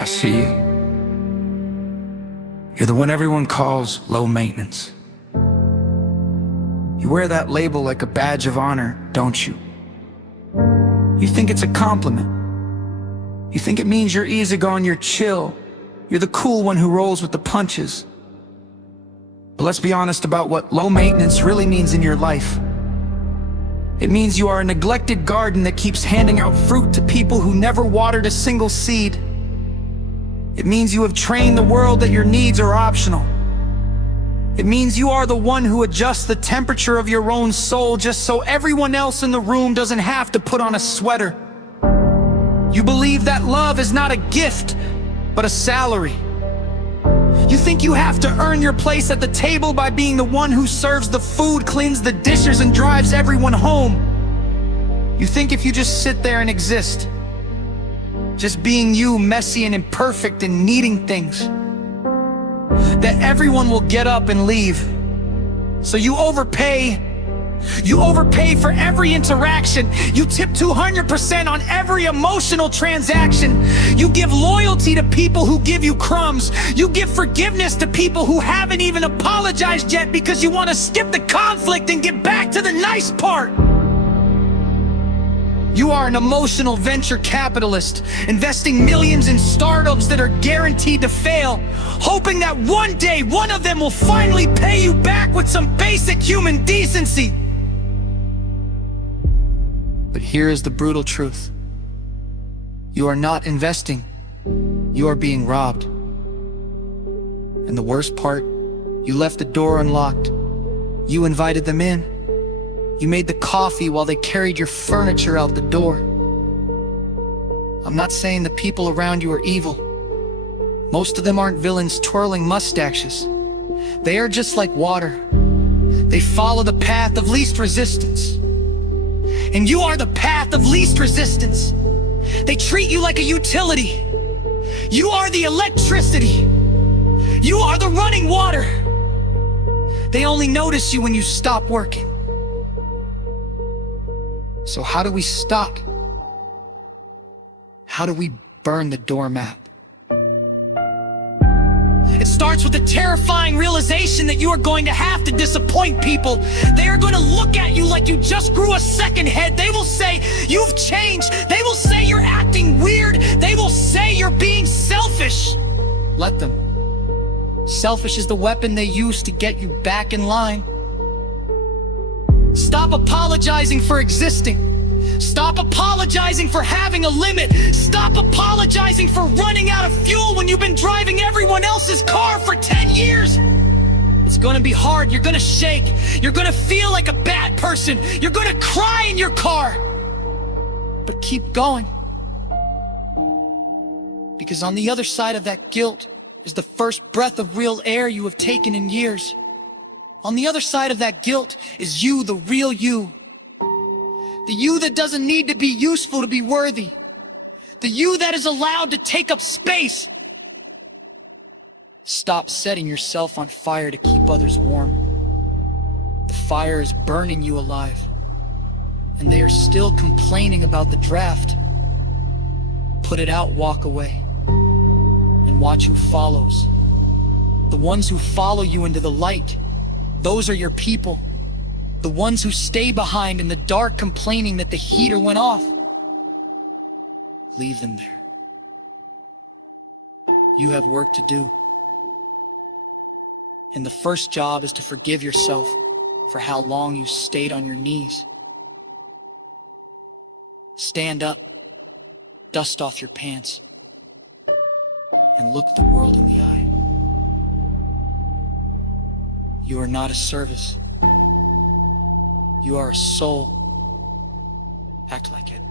I see you. You're the one everyone calls low maintenance. You wear that label like a badge of honor, don't you? You think it's a compliment. You think it means you're easygoing, you're chill. You're the cool one who rolls with the punches. But let's be honest about what low maintenance really means in your life. It means you are a neglected garden that keeps handing out fruit to people who never watered a single seed. It means you have trained the world that your needs are optional. It means you are the one who adjusts the temperature of your own soul just so everyone else in the room doesn't have to put on a sweater. You believe that love is not a gift, but a salary. You think you have to earn your place at the table by being the one who serves the food, cleans the dishes, and drives everyone home. You think if you just sit there and exist, just being you, messy and imperfect and needing things, that everyone will get up and leave. So you overpay. You overpay for every interaction. You tip 200% on every emotional transaction. You give loyalty to people who give you crumbs. You give forgiveness to people who haven't even apologized yet because you want to skip the conflict and get back to the nice part. You are an emotional venture capitalist, investing millions in startups that are guaranteed to fail, hoping that one day one of them will finally pay you back with some basic human decency. But here is the brutal truth. You are not investing. You are being robbed. And the worst part, you left the door unlocked. You invited them in. You made the coffee while they carried your furniture out the door. I'm not saying the people around you are evil. Most of them aren't villains twirling mustaches. They are just like water. They follow the path of least resistance. And you are the path of least resistance. They treat you like a utility. You are the electricity. You are the running water. They only notice you when you stop working. So how do we stop? How do we burn the doormat? It starts with the terrifying realization that you are going to have to disappoint people. They are going to look at you like you just grew a second head. They will say, you've changed. They will say you're acting weird. They will say you're being selfish. Let them. Selfish is the weapon they use to get you back in line. Stop apologizing for existing. Stop apologizing for having a limit. Stop apologizing for running out of fuel when you've been driving everyone else's car for 10 years. It's gonna be hard. You're gonna shake. You're gonna feel like a bad person. You're gonna cry in your car. But keep going. Because on the other side of that guilt is the first breath of real air you have taken in years. On the other side of that guilt is you, the real you. The you that doesn't need to be useful to be worthy. The you that is allowed to take up space. Stop setting yourself on fire to keep others warm. The fire is burning you alive, and they are still complaining about the draft. Put it out, walk away, and watch who follows. The ones who follow you into the light, those are your people. The ones who stay behind in the dark complaining that the heater went off. Leave them there. You have work to do. And the first job is to forgive yourself for how long you stayed on your knees. Stand up, dust off your pants, and look the world in the eye. You are not a service. You are a soul. Act like it.